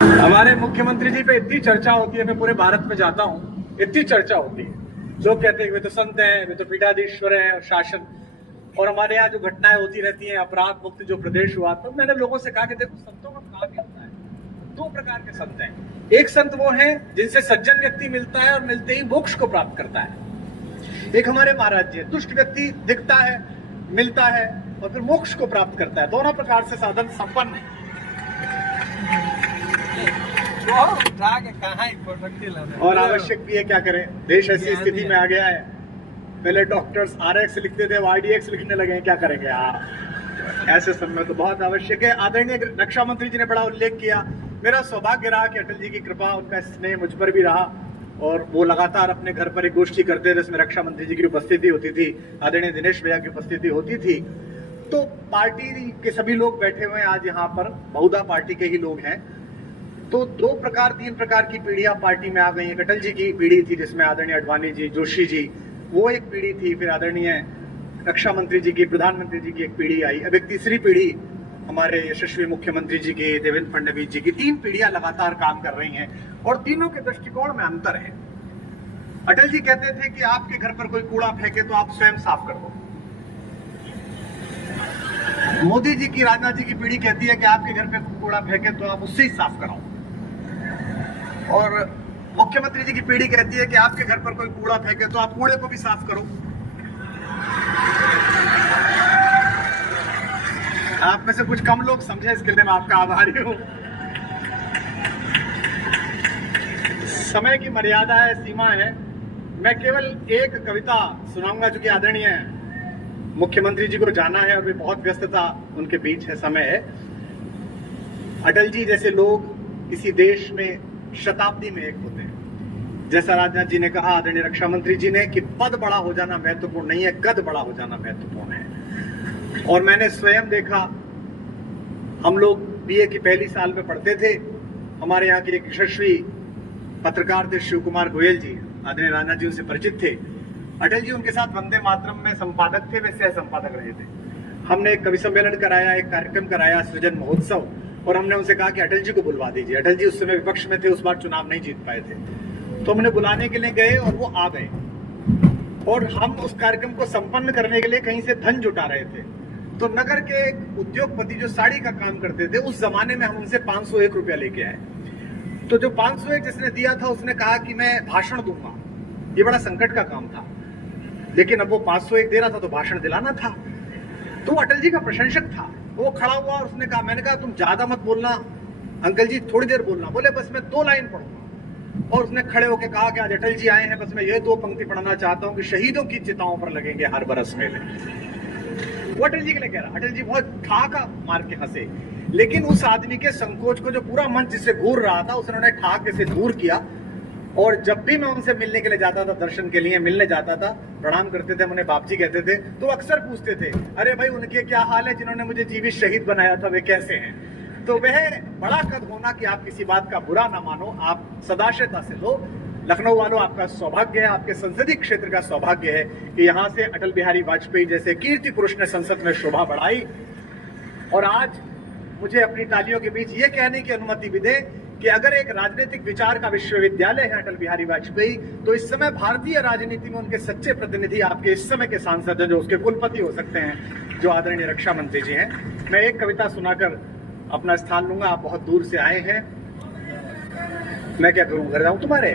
हमारे मुख्यमंत्री जी पे इतनी चर्चा होती है, मैं पूरे भारत में जाता हूँ, इतनी चर्चा होती है। लोग कहते हैं वे तो संत हैं, वे तो पीठाधीश्वर हैं और शासन, और हमारे यहाँ जो घटनाएं होती रहती हैं, अपराध मुक्त जो प्रदेश हुआ, तो मैंने लोगों से कहा कि देखो संतों का काम ही होता है, दो प्रकार के संत हैं। एक संत वो हैं जिनसे सज्जन व्यक्ति मिलता है और मिलते ही मोक्ष को प्राप्त करता है। एक हमारे महाराज जी, दुष्ट व्यक्ति दिखता है, मिलता है और फिर मोक्ष को प्राप्त करता है। दोनों प्रकार से साधन संपन्न है। और आवश्यक भी है, क्या करें, देश ऐसी स्थिति में आ गया है। पहले डॉक्टर्स RX लिखते थे, RDX लिखने लगे हैं, क्या करेंगे आप। ऐसे समय तो बहुत आवश्यक है। आदरणीय रक्षा मंत्री जी ने बड़ा उल्लेख किया। मेरा सौभाग्य रहा कि अटल जी की कृपा, उनका स्नेह मुझ पर भी रहा और वो लगातार अपने घर पर एक गोष्ठी करते थे जिसमें रक्षा मंत्री जी की उपस्थिति होती थी, आदरणीय दिनेश भैया की उपस्थिति होती थी। तो पार्टी के सभी लोग बैठे हुए हैं आज यहाँ पर, बहुधा पार्टी के ही लोग हैं। तो तीन प्रकार की पीढ़ियां पार्टी में आ गई हैं। अटल जी की पीढ़ी थी जिसमें आदरणीय अडवाणी जी, जोशी जी, वो एक पीढ़ी थी। फिर आदरणीय रक्षा मंत्री जी की, प्रधानमंत्री जी की एक पीढ़ी आई। अब एक तीसरी पीढ़ी हमारे यशस्वी मुख्यमंत्री जी की, देवेंद्र फडणवीस जी की। तीन पीढ़ियां लगातार काम कर रही हैं और तीनों के दृष्टिकोण में अंतर है। अटल जी कहते थे कि आपके घर पर कोई कूड़ा फेंके तो आप स्वयं साफ कर दो। मोदी जी की, राजनाथ जी की पीढ़ी कहती है कि आपके घर पे कूड़ा फेंके तो आप उससे ही साफ कराओ। और मुख्यमंत्री जी की पीढ़ी कहती है कि आपके घर पर कोई कूड़ा फेंके तो आप कूड़े को भी साफ करो। आप में से कुछ कम लोग समझे, इसके लिए मैं आपका आभारी हूं। समय की मर्यादा है, सीमा है। मैं केवल एक कविता सुनाऊंगा, जो कि आदरणीय मुख्यमंत्री जी को जाना है और वे बहुत व्यस्तता उनके बीच है, समय है। अटल जी जैसे लोग किसी देश में शताब्दी में एक होते हैं। जैसा राजनाथ जी ने कहा, आदरणीय रक्षा मंत्री जी ने, कि पद बड़ा हो जाना महत्वपूर्ण नहीं है, कद बड़ा हो जाना महत्वपूर्ण है। और मैंने स्वयं देखा, हम लोग BA की पहली साल में पढ़ते थे। हमारे यहाँ के एक यशस्वी पत्रकार थे शिव कुमार गोयल जी, आदरणीय राजनाथ जी उनसे परिचित थे। अटल जी उनके साथ वंदे मातरम में संपादक थे, वे सह संपादक रहे थे। हमने एक कवि सम्मेलन कराया, एक कार्यक्रम कराया, सृजन महोत्सव, और हमने उनसे कहा कि अटल जी को बुलवा दीजिए। अटल जी उस समय विपक्ष में थे, उस बार चुनाव नहीं जीत पाए थे। तो हमने बुलाने के लिए गए और वो आ गए, और हम उस कार्यक्रम को संपन्न करने के लिए कहीं से धन जुटा रहे थे। तो नगर के एक उद्योगपति जो साड़ी का काम करते थे, उस जमाने में हम उनसे 501 रुपया लेके आए। तो जो 501 जिसने दिया था, उसने कहा कि मैं भाषण दूंगा। ये बड़ा संकट का काम था, लेकिन अब वो 501 दे रहा था तो भाषण दिलाना था। तो वो अटल जी का प्रशंसक था। वो खड़ा हुआ और उसने कहा, मैंने कहा तुम ज्यादा मत बोलना अंकल जी, थोड़ी देर बोलना। बोले बस मैं 2 लाइन पढ़ूंगा। और उसने खड़े होकर कहा कि आज अटल जी आए हैं, बस मैं ये 2 पंक्ति पढ़ना चाहता हूं कि शहीदों की चिताओं पर लगेंगे हर बरस मेले। वो अटल जी के लिए कह रहा। अटल जी बहुत ठाका मार के हंसे, लेकिन उस आदमी के संकोच को जो पूरा मंच जिससे घूर रहा था, उसने ठाक से दूर किया। और जब भी मैं उनसे मिलने के लिए जाता था, दर्शन के लिए मिलने जाता था, प्रणाम करते थे, उन्हें बाप जी कहते थे, तो अक्सर पूछते थे, अरे भाई उनके क्या हाल है जिन्होंने मुझे जीवित शहीद बनाया था, वे कैसे हैं। तो वह बड़ा कद होना कि आप किसी बात का बुरा ना मानो, आप सदाशयता से लो। लखनऊ वालों, आपका सौभाग्य है, आपके संसदीय क्षेत्र का सौभाग्य है कि यहाँ से अटल बिहारी वाजपेयी जैसे कीर्ति पुरुष ने संसद में शोभा बढ़ाई। और आज मुझे अपनी तालियों के बीच ये कहने की अनुमति भी दे कि अगर एक राजनीतिक विचार का विश्वविद्यालय है अटल बिहारी वाजपेयी, तो इस समय भारतीय राजनीति में उनके सच्चे प्रतिनिधि आपके इस समय के सांसद हैं, जो उसके कुलपति हो सकते हैं, जो आदरणीय रक्षा मंत्री जी हैं। मैं एक कविता सुनाकर अपना स्थान लूंगा। आप बहुत दूर से आए हैं, मैं क्या करूं, घर जाऊं तुम्हारे?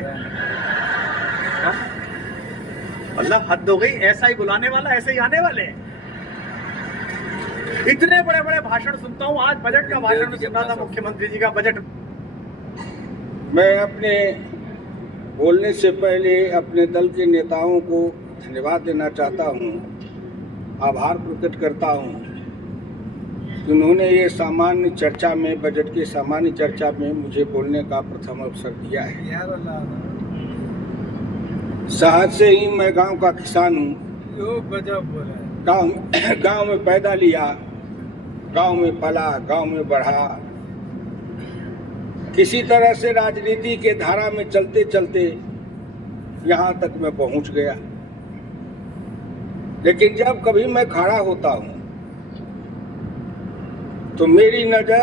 मतलब हद हो गई, ऐसा ही बुलाने वाला ऐसे ही आने वाले। इतने बड़े बड़े भाषण सुनता हूं, आज बजट का भाषण में सुना था मुख्यमंत्री जी का। बजट मैं अपने बोलने से पहले अपने दल के नेताओं को धन्यवाद देना चाहता हूं, आभार प्रकट करता हूं कि उन्होंने ये सामान्य चर्चा में, बजट की सामान्य चर्चा में मुझे बोलने का प्रथम अवसर दिया है। शहर से ही मैं गांव का किसान हूं। गांव में पैदा लिया, गांव में पला, गांव में बढ़ा। किसी तरह से राजनीति के धारा में चलते चलते यहाँ तक मैं पहुँच गया। लेकिन जब कभी मैं खड़ा होता हूँ तो मेरी नज़र